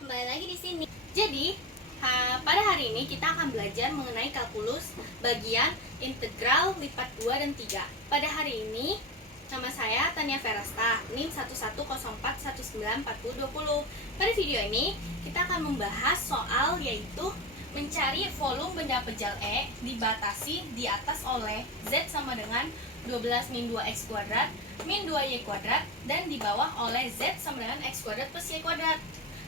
kembali lagi di sini. Jadi, pada hari ini kita akan belajar mengenai kalkulus bagian integral lipat 2 dan 3. Pada hari ini, nama saya Tania Verasta, NIM 1104194020. Pada video ini, kita akan membahas soal yaitu mencari volume benda pejal E dibatasi di atas oleh Z sama dengan 12 min 2x kuadrat min 2y kuadrat dan di bawah oleh Z sama dengan x kuadrat plus y kuadrat.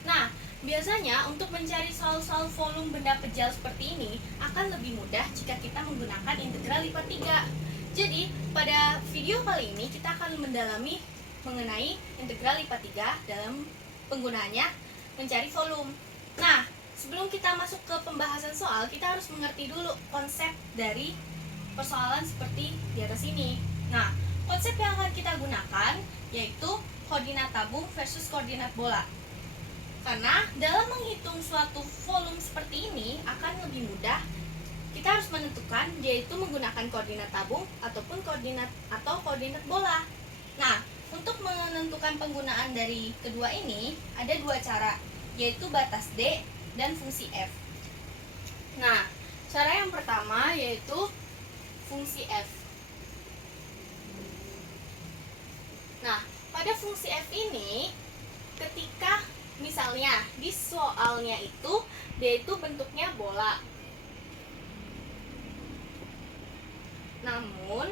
Nah, biasanya untuk mencari soal-soal volume benda pejal seperti ini akan lebih mudah jika kita menggunakan integral lipat 3. Jadi, pada video kali ini kita akan mendalami mengenai integral lipat 3 dalam penggunaannya mencari volume. Nah, sebelum kita masuk ke pembahasan soal, kita harus mengerti dulu konsep dari persoalan seperti di atas ini. Nah, konsep yang akan kita gunakan yaitu koordinat tabung versus koordinat bola. Karena dalam menghitung suatu volume seperti ini akan lebih mudah, kita harus menentukan yaitu menggunakan koordinat tabung ataupun koordinat bola. Nah, untuk menentukan penggunaan dari kedua ini ada dua cara, yaitu batas D dan fungsi F. Nah, cara yang pertama yaitu fungsi F. Nah, pada fungsi F ini ketika misalnya di soalnya itu dia itu bentuknya bola. Namun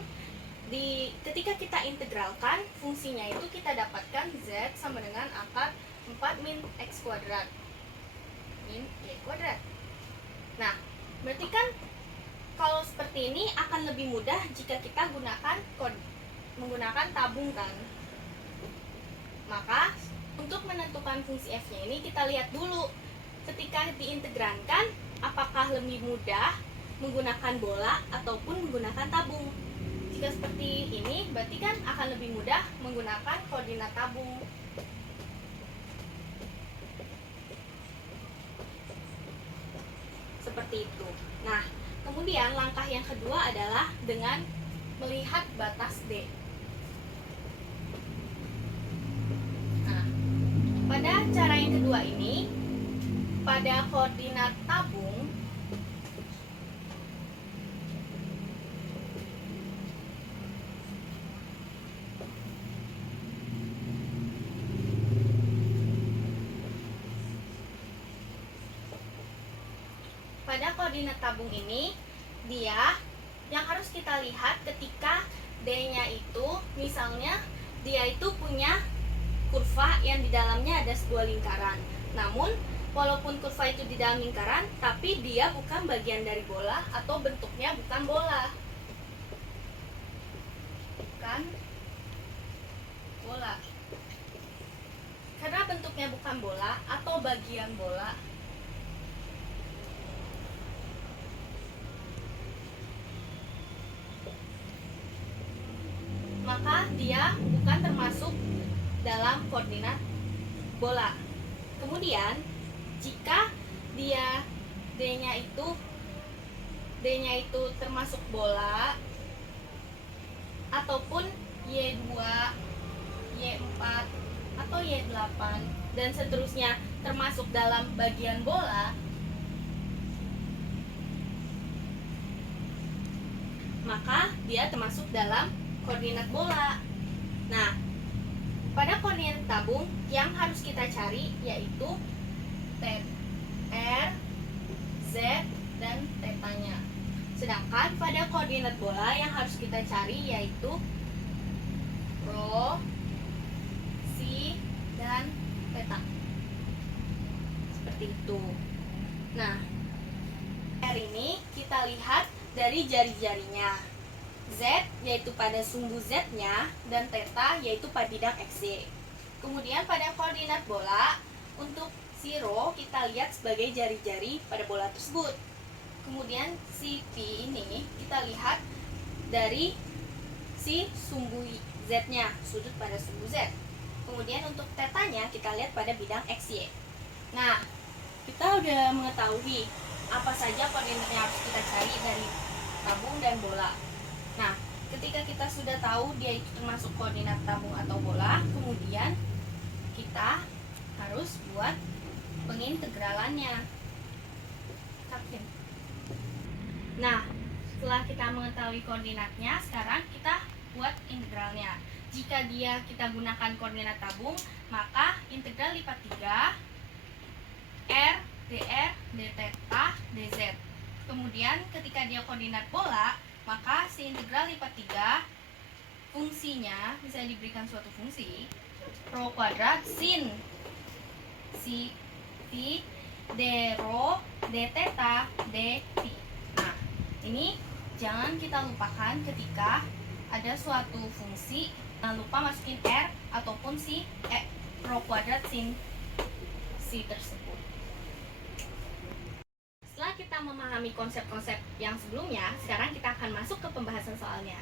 ketika kita integralkan fungsinya itu kita dapatkan Z sama dengan akar 4 min x kuadrat min y kuadrat. Nah, berarti kan kalau seperti ini akan lebih mudah jika kita menggunakan tabung kan. Maka untuk menentukan fungsi F-nya ini kita lihat dulu ketika diintegralkan apakah lebih mudah menggunakan bola ataupun menggunakan tabung. Jika seperti ini berarti kan akan lebih mudah menggunakan koordinat tabung. Seperti itu. Nah, kemudian langkah yang kedua adalah dengan melihat batas D. Nah, pada cara yang kedua ini, pada koordinat tabung ini dia yang harus kita lihat ketika D-nya itu misalnya dia itu punya kurva yang di dalamnya ada sebuah lingkaran. Namun walaupun kurva itu di dalam lingkaran, tapi dia bukan bagian dari bola atau bentuknya bukan bola. Bukan bola. Karena bentuknya bukan bola atau bagian bola, maka dia bukan termasuk dalam koordinat bola. Kemudian jika dia D-nya itu termasuk bola ataupun Y2, Y4 atau Y8 dan seterusnya termasuk dalam bagian bola, maka dia termasuk dalam koordinat bola. Nah, pada koordinat tabung yang harus kita cari yaitu R, Z, dan θ-nya. Sedangkan pada koordinat bola yang harus kita cari yaitu rho, si, dan θ. Seperti itu. Nah, R ini kita lihat dari jari-jarinya. Z yaitu pada sumbu Z-nya dan θ yaitu pada bidang XY. Kemudian pada koordinat bola untuk si rho kita lihat sebagai jari-jari pada bola tersebut. Kemudian si P ini kita lihat dari si sumbu Z-nya, sudut pada sumbu Z. Kemudian untuk θ-nya kita lihat pada bidang XY. Nah, kita udah mengetahui apa saja koordinat yang harus kita cari dari tabung dan bola. Nah, ketika kita sudah tahu dia itu termasuk koordinat tabung atau bola, kemudian kita harus buat pengintegralannya. Nah, setelah kita mengetahui koordinatnya, sekarang kita buat integralnya. Jika kita gunakan koordinat tabung, maka integral lipat 3 R dr d theta dz. Kemudian ketika dia koordinat bola, maka si integral lipat 3 fungsinya bisa diberikan suatu fungsi rho kuadrat sin si t d rho d theta d phi. Nah, ini jangan kita lupakan ketika ada suatu fungsi, jangan lupa masukin R ataupun si rho kuadrat sin si tersebut. Setelah kita memahami konsep-konsep yang sebelumnya, sekarang kita akan masuk ke pembahasan soalnya.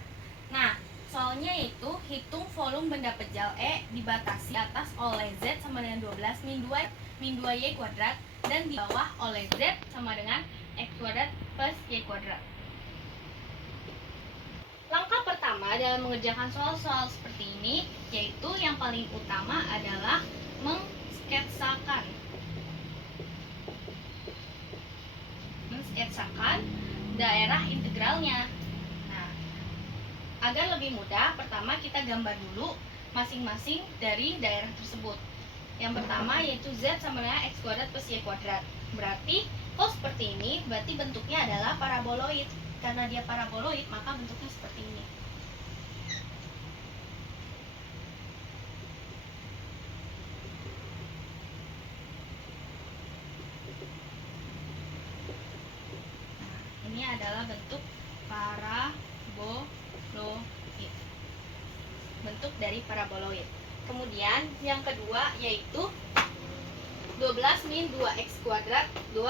Nah, soalnya yaitu hitung volume benda pejal E dibatasi di atas oleh Z sama dengan 12 min 2Y kuadrat dan di bawah oleh Z sama dengan X kuadrat plus Y kuadrat. Langkah pertama dalam mengerjakan soal-soal seperti ini yaitu yang paling utama adalah mengsketsakan daerah integralnya. Nah, agar lebih mudah, pertama kita gambar dulu masing-masing dari daerah tersebut. Yang pertama yaitu Z sama dengan X kuadrat plus Y kuadrat. Berarti kalau seperti ini, berarti bentuknya adalah paraboloid. Karena dia paraboloid, maka bentuknya seperti ini. Nah, ini adalah bentuk paraboloid. Bentuk dari paraboloid. Kemudian yang kedua yaitu 12 min 2x kuadrat 2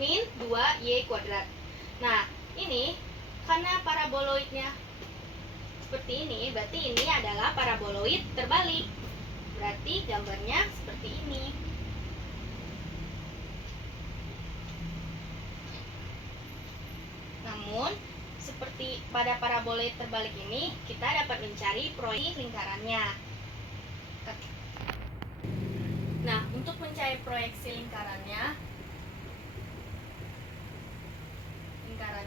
min 2y kuadrat. Nah, ini karena paraboloidnya seperti ini, berarti ini adalah paraboloid terbalik. Berarti gambarnya seperti ini. Namun, seperti pada paraboloid terbalik ini, kita dapat mencari proyeksi lingkarannya. Nah, untuk mencari proyeksi lingkarannya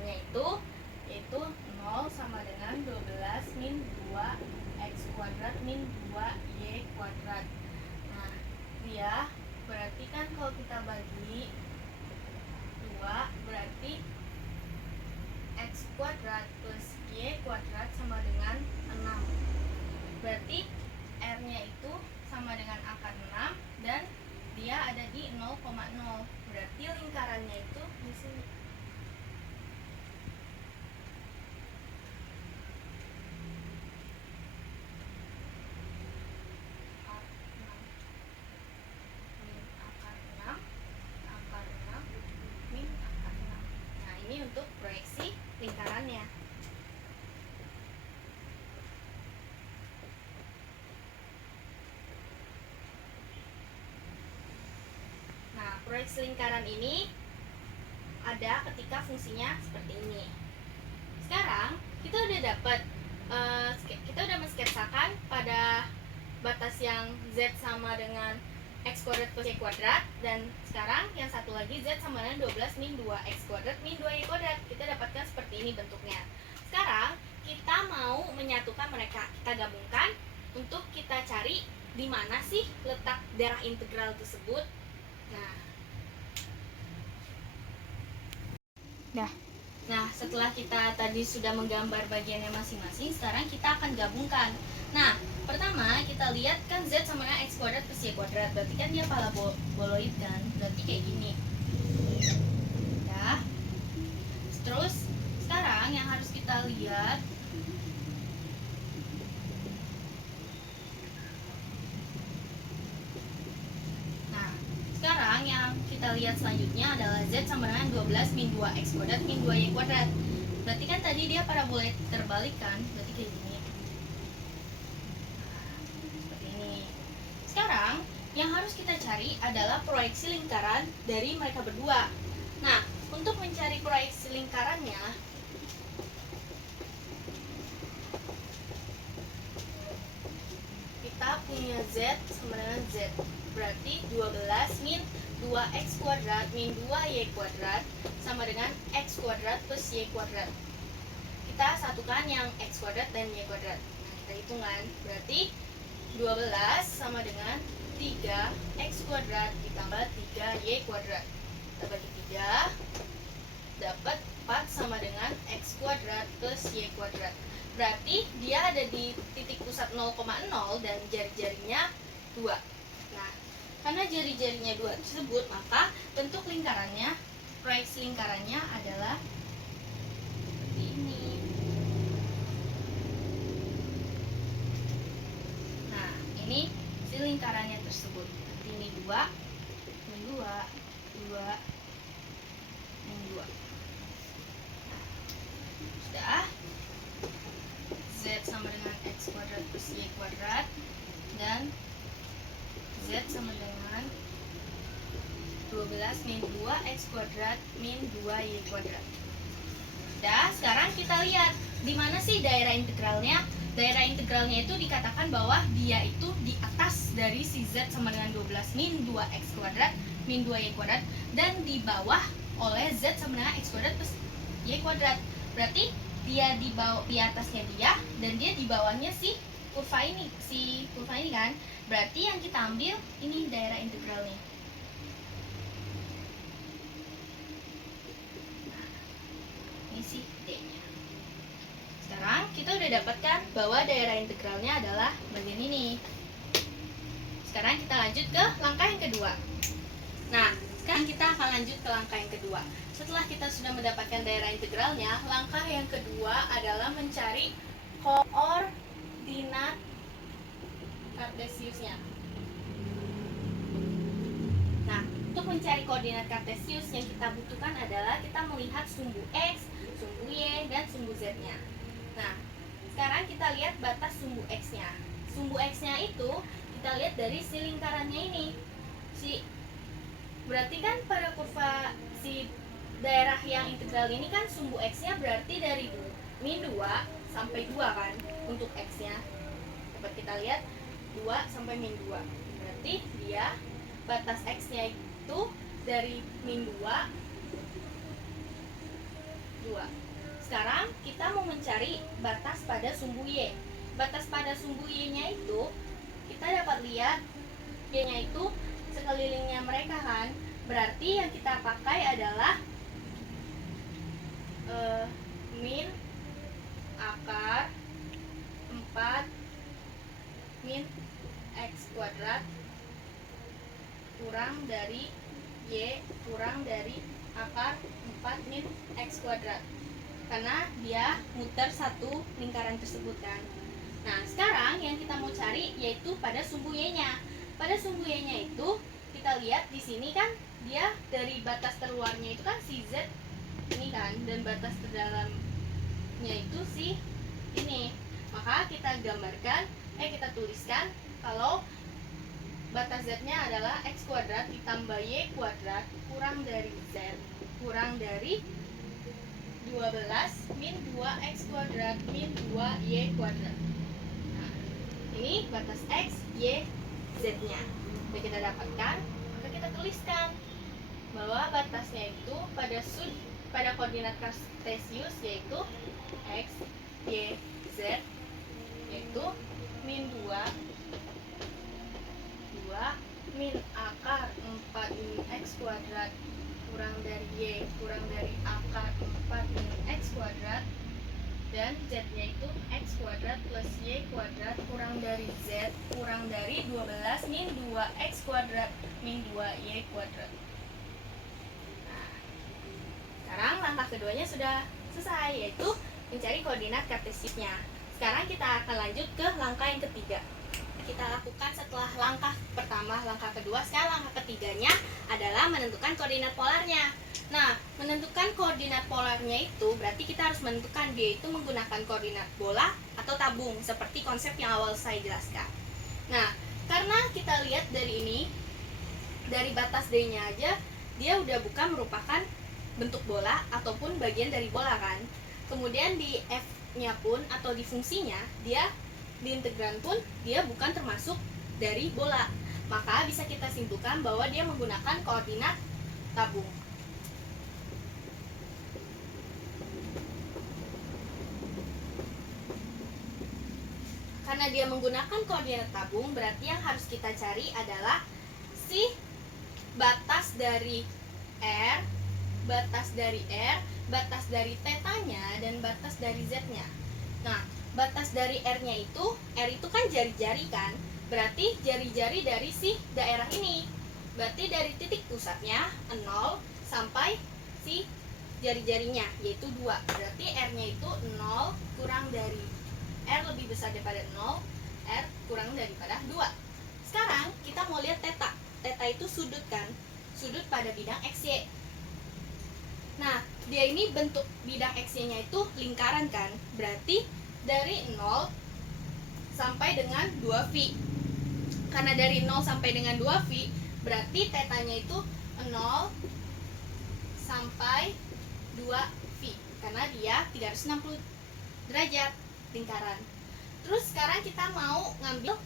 itu yaitu 0 sama dengan 12 min 2x kuadrat min 2y kuadrat. Nah, dia berarti kan kalau kita bagi 2 berarti x kuadrat plus y kuadrat sama dengan 6. Berarti R-nya itu sama dengan akar 6 dan dia ada di 0,0. Berarti lingkarannya itu di sini. Untuk proyeksi lingkarannya. Nah, proyeksi lingkaran ini ada ketika fungsinya seperti ini. Sekarang kita udah dapat kita udah mensketsakan pada batas yang Z sama dengan X kuadrat plus Y kuadrat, dan sekarang yang satu lagi Z sama dengan 12 min 2X kuadrat min 2Y kuadrat. Kita dapatkan seperti ini bentuknya. Sekarang kita mau menyatukan mereka, kita gabungkan untuk kita cari di mana sih letak daerah integral tersebut. Nah, setelah kita tadi sudah menggambar bagiannya masing-masing, sekarang kita akan gabungkan. Nah, pertama kita lihat kan Z sama dengan X kuadrat plus Y kuadrat, berarti kan dia paraboloid kan, berarti kayak gini ya. Terus sekarang yang harus kita lihat selanjutnya adalah Z sama dengan 12 min 2X kuadrat min 2Y kuadrat. Berarti kan tadi dia paraboloid terbalik kan, berarti kayak gini. Seperti ini. Sekarang yang harus kita cari adalah proyeksi lingkaran dari mereka berdua. Nah, untuk mencari proyeksi lingkarannya, kita punya Z sama dengan Z. berarti 12 min 2x kuadrat min 2y kuadrat sama dengan x kuadrat plus y kuadrat. Kita satukan yang x kuadrat dan y kuadrat. Nah, kita hitungkan, berarti 12 sama dengan 3x kuadrat ditambah 3y kuadrat. Kita bagi 3, dapat 4 sama dengan x kuadrat plus y kuadrat. Berarti dia ada di titik pusat 0,0 dan jari-jarinya 2. Nah, karena jari-jarinya 2 tersebut, maka bentuk lingkarannya, proyeksi lingkarannya adalah seperti ini. Nah, ini si lingkarannya tersebut. Berarti ini 2, ini 2, 2, ini 2. Nah, sudah. Z sama dengan x kuadrat plus y kuadrat dan Z sama dengan 12 min 2x kuadrat min 2y kuadrat. Nah, sekarang kita lihat di mana sih daerah integralnya. Daerah integralnya itu dikatakan bahwa dia itu di atas dari si Z sama dengan 12 min 2x kuadrat min 2y kuadrat dan di bawah oleh Z sama dengan x kuadrat plus y kuadrat. Berarti dia di bawah, di atasnya dia, dan dia di bawahnya si kurva ini kan. Berarti yang kita ambil ini daerah integralnya. Nah, ini si D-nya. Sekarang kita udah dapatkan bahwa daerah integralnya adalah bagian ini. Sekarang kita lanjut ke langkah yang kedua. Nah, sekarang kita akan lanjut ke langkah yang kedua. Setelah kita sudah mendapatkan daerah integralnya, langkah yang kedua adalah mencari koordinat kartesiusnya. Nah, untuk mencari koordinat kartesius yang kita butuhkan adalah kita melihat sumbu x, sumbu y, dan sumbu z-nya. Nah, sekarang kita lihat batas sumbu x-nya. Sumbu x-nya itu kita lihat dari si lingkarannya ini. Berarti kan pada kurva si daerah yang integral ini kan sumbu x-nya berarti dari min 2 sampai 2 kan untuk x-nya. Dapat kita lihat 2 sampai min 2. Berarti dia batas x-nya itu dari min 2 2. Sekarang kita mau mencari batas pada sumbu y. Batas pada sumbu y-nya itu kita dapat lihat y-nya itu sekelilingnya mereka kan. Berarti yang kita pakai adalah min akar 4 min x kuadrat kurang dari y kurang dari akar 4 min x kuadrat, karena dia muter satu lingkaran tersebut kan. Nah, sekarang yang kita mau cari yaitu pada sumbu y-nya. Pada sumbu y-nya itu kita lihat di sini kan dia dari batas terluarnya itu kan si z ini kan, dan batas terdalamnya itu si ini. Maka kita gambarkan, kita tuliskan kalau batas z-nya adalah x kuadrat ditambah y kuadrat kurang dari z kurang dari 12 min 2x kuadrat min 2y kuadrat. Nah, ini batas x, y, z-nya. Sudah kita dapatkan, maka kita tuliskan bahwa batasnya itu pada koordinat kartesius yaitu x, y, z, yaitu min 2 min akar 4 min x kuadrat kurang dari y kurang dari akar 4 min x kuadrat, dan z-nya itu x kuadrat plus y kuadrat kurang dari z kurang dari 12 min 2x kuadrat min 2y kuadrat. Sekarang langkah keduanya sudah selesai, yaitu mencari koordinat kartesiusnya. Sekarang kita akan lanjut ke langkah yang ketiga. Kita lakukan setelah langkah pertama, langkah kedua, sekarang langkah ketiganya adalah menentukan koordinat polarnya. Nah, menentukan koordinat polarnya itu berarti kita harus menentukan dia itu menggunakan koordinat bola atau tabung, seperti konsep yang awal saya jelaskan. Nah, karena kita lihat dari ini, dari batas D-nya aja, dia udah bukan merupakan bentuk bola ataupun bagian dari bola kan. Kemudian di f-nya pun atau di fungsinya, dia di integran pun dia bukan termasuk dari bola. Maka bisa kita simpulkan bahwa dia menggunakan koordinat tabung. Karena dia menggunakan koordinat tabung, berarti yang harus kita cari adalah si batas dari R, batas dari R, batas dari tetanya, dan batas dari Z-nya. Nah, batas dari R-nya itu, R itu kan jari-jari kan, berarti jari-jari dari si daerah ini. Berarti dari titik pusatnya 0 sampai si jari-jarinya, yaitu 2. Berarti R-nya itu 0 kurang dari R lebih besar daripada 0, R kurang daripada 2. Sekarang kita mau lihat theta. Theta itu sudut kan, sudut pada bidang XY. Nah, dia ini bentuk bidang XY-nya itu lingkaran kan, berarti dari 0 sampai dengan 2V. Karena dari 0 sampai dengan 2V, berarti tetanya itu 0 sampai 2V. Karena dia 360 derajat lingkaran. Terus sekarang kita mau ngambil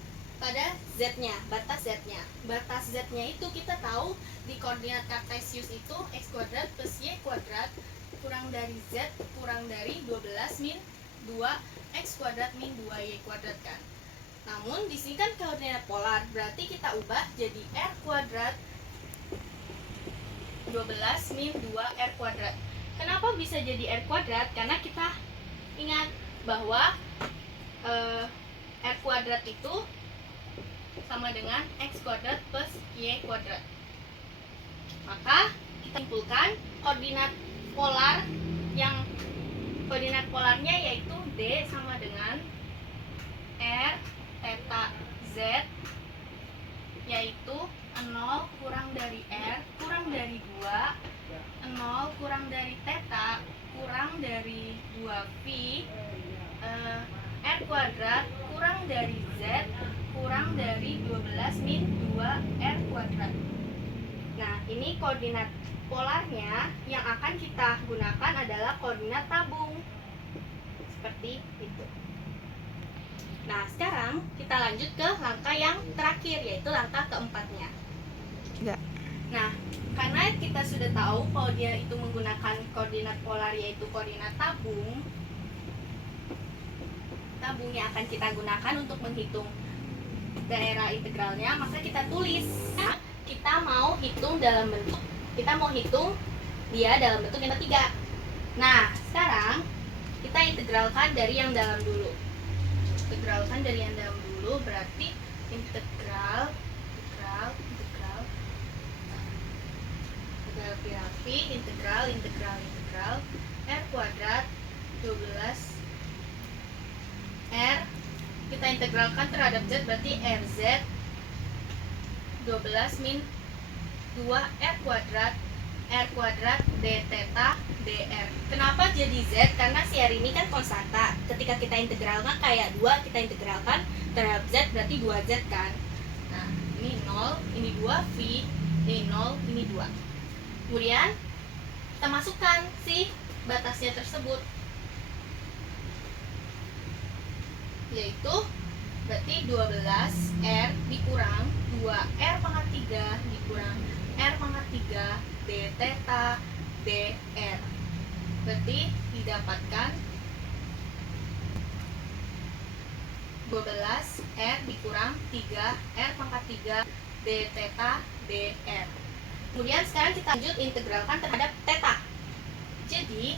pada Z-nya, batas Z-nya. Batas Z-nya itu kita tahu di koordinat kartesius itu X kuadrat plus Y kuadrat kurang dari Z kurang dari 12 min 2 X kuadrat min 2Y kuadrat kan. Namun di sini kan koordinat polar, berarti kita ubah jadi R kuadrat 12 min 2R kuadrat. Kenapa bisa jadi R kuadrat? Karena kita ingat bahwa R kuadrat itu sama dengan X kuadrat plus Y kuadrat. Maka kita simpulkan koordinat polarnya yaitu D sama dengan R theta Z, yaitu 0 kurang dari R kurang dari 2, 0 kurang dari theta kurang dari 2V, R kuadrat kurang dari Z kurang dari 12 min 2R kuadrat. Nah, ini koordinat polarnya. Yang akan kita gunakan adalah koordinat tabung. Seperti itu. Nah, sekarang kita lanjut ke langkah yang terakhir, yaitu langkah keempatnya. Nah, karena kita sudah tahu kalau dia itu menggunakan koordinat polar, yaitu koordinat tabung, tabungnya akan kita gunakan untuk menghitung daerah integralnya, maka kita tulis. Nah, kita mau hitung dia dalam bentuk yang ketiga. Nah, sekarang kita integralkan dari yang dalam dulu. Berarti integral R kuadrat 12 R kita integralkan terhadap Z, berarti RZ 12 min 2R kuadrat D theta dr. Kenapa jadi Z? Karena si R ini kan konstanta. Ketika kita integralkan kayak 2, kita integralkan terhadap Z, berarti 2Z kan. Nah, ini 0, ini 2V, ini 0, ini 2. Kemudian kita masukkan si batasnya tersebut, yaitu berarti 12R dikurang 2R pangkat 3 dikurang R pangkat 3 D theta dr. Berarti didapatkan 12R dikurang 3R pangkat 3 D theta dr. Kemudian sekarang kita lanjut integralkan terhadap theta. Jadi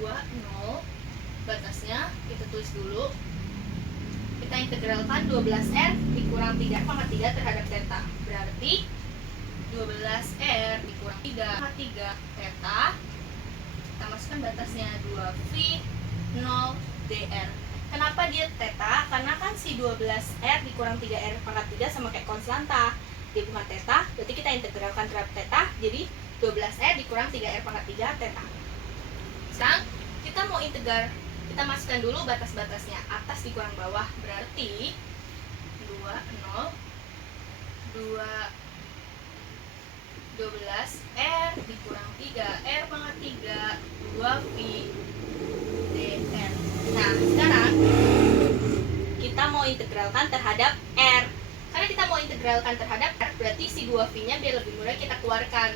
20 batasnya kita tulis dulu. Kita integralkan 12R dikurang 3R pangkat 3 terhadap theta. Berarti 12R dikurang 3 pangkat 3 theta. Kita masukkan batasnya 2V 0 dr. Kenapa dia theta? Karena kan si 12R dikurang 3R pangkat 3 sama kayak konstanta. Dia bukan theta, berarti kita integralkan terhadap theta. Jadi 12R dikurang 3R pangkat 3 theta. Sekarang kita mau integral, kita masukkan dulu batas-batasnya, atas dikurang bawah, berarti 12R dikurang 3R pangkat 3 2V dr. Nah, sekarang kita mau integralkan terhadap R. Karena kita mau integralkan integralkan terhadap R, berarti si 2V-nya biar lebih mudah kita keluarkan.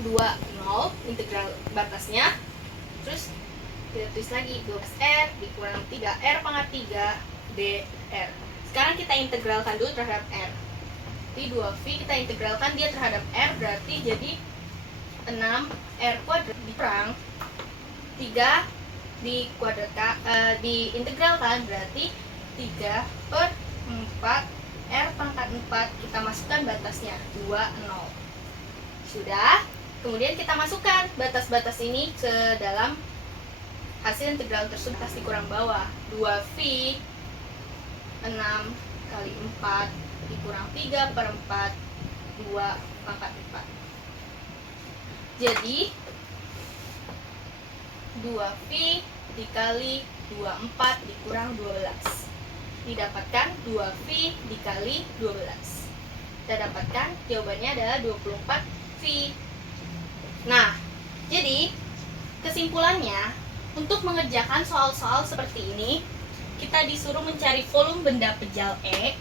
2, 0, integral batasnya. Terus kita tulis lagi 12R dikurang 3R pangkat 3 dr. Sekarang kita integralkan dulu terhadap R. Jadi 2V kita integralkan dia terhadap R, berarti jadi 6R kuadrat dikurang 3 diintegralkan, berarti 3 per 4 R pangkat 4. Kita masukkan batasnya 2, 0. Sudah. Kemudian kita masukkan batas-batas ini ke dalam hasil integral tersebut. Atas dikurang bawah 2V 6 kali 4 dikurang 3 per 4 2 pangkat 4. Jadi 2V dikali 24 dikurang 12, didapatkan 2V dikali 12. Kita dapatkan jawabannya adalah 24V. Nah, jadi kesimpulannya, untuk mengerjakan soal-soal seperti ini, kita disuruh mencari volume benda pejal E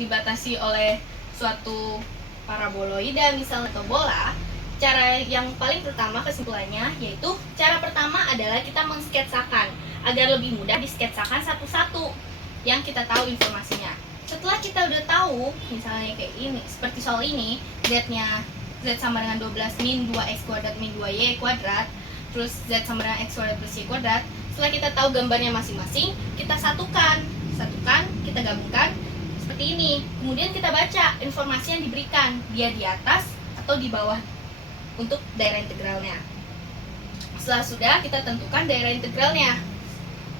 dibatasi oleh suatu paraboloida misalnya atau bola. Cara yang paling pertama kesimpulannya yaitu cara pertama adalah kita mensketsakan agar lebih mudah disketsakan satu-satu yang kita tahu informasinya. Setelah kita udah tahu misalnya kayak ini, seperti soal ini, z-nya z sama dengan 12 min 2x kuadrat min 2y kuadrat, terus z sama dengan x kuadrat plus y kuadrat. Setelah kita tahu gambarnya masing-masing, kita satukan, kita gabungkan seperti ini. Kemudian kita baca informasi yang diberikan, dia di atas atau di bawah untuk daerah integralnya. Setelah sudah, kita tentukan daerah integralnya.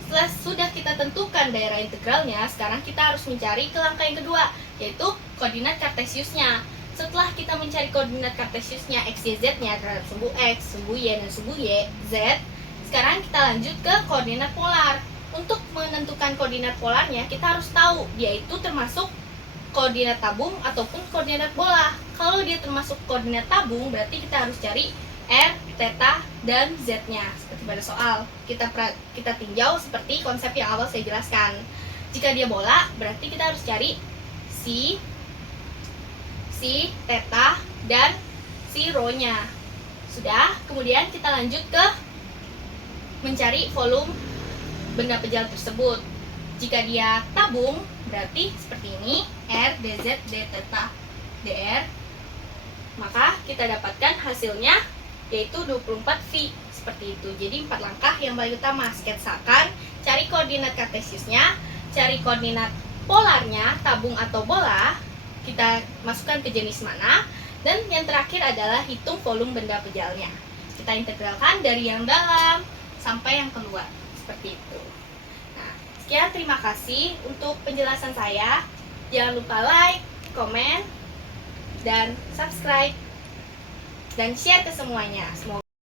Setelah sudah kita tentukan daerah integralnya, sekarang kita harus mencari ke langkah yang kedua, yaitu koordinat kartesiusnya. Setelah kita mencari koordinat kartesiusnya x, y, z-nya terhadap sumbu x, sumbu y, dan sumbu y, z, sekarang kita lanjut ke koordinat polar. Untuk menentukan koordinat polarnya, kita harus tahu dia itu termasuk koordinat tabung ataupun koordinat bola. Kalau dia termasuk koordinat tabung, berarti kita harus cari R, theta, dan Z-nya. Seperti pada soal, kita tinjau seperti konsep yang awal saya jelaskan. Jika dia bola, berarti kita harus cari si theta, dan si rho-nya. Sudah, kemudian kita lanjut ke mencari volume benda pejal tersebut. Jika dia tabung, berarti seperti ini, R, dz, d theta, dr. Maka kita dapatkan hasilnya yaitu 24V. Seperti itu. Jadi 4 langkah yang paling utama, sketsakan, cari koordinat kartesiusnya, cari koordinat polarnya, tabung atau bola, kita masukkan ke jenis mana, dan yang terakhir adalah hitung volume benda pejalnya. Kita integralkan dari yang dalam sampai yang keluar. Seperti itu. Sekian, terima kasih untuk penjelasan saya. Jangan lupa like, komen, dan subscribe, dan share ke semuanya. Semoga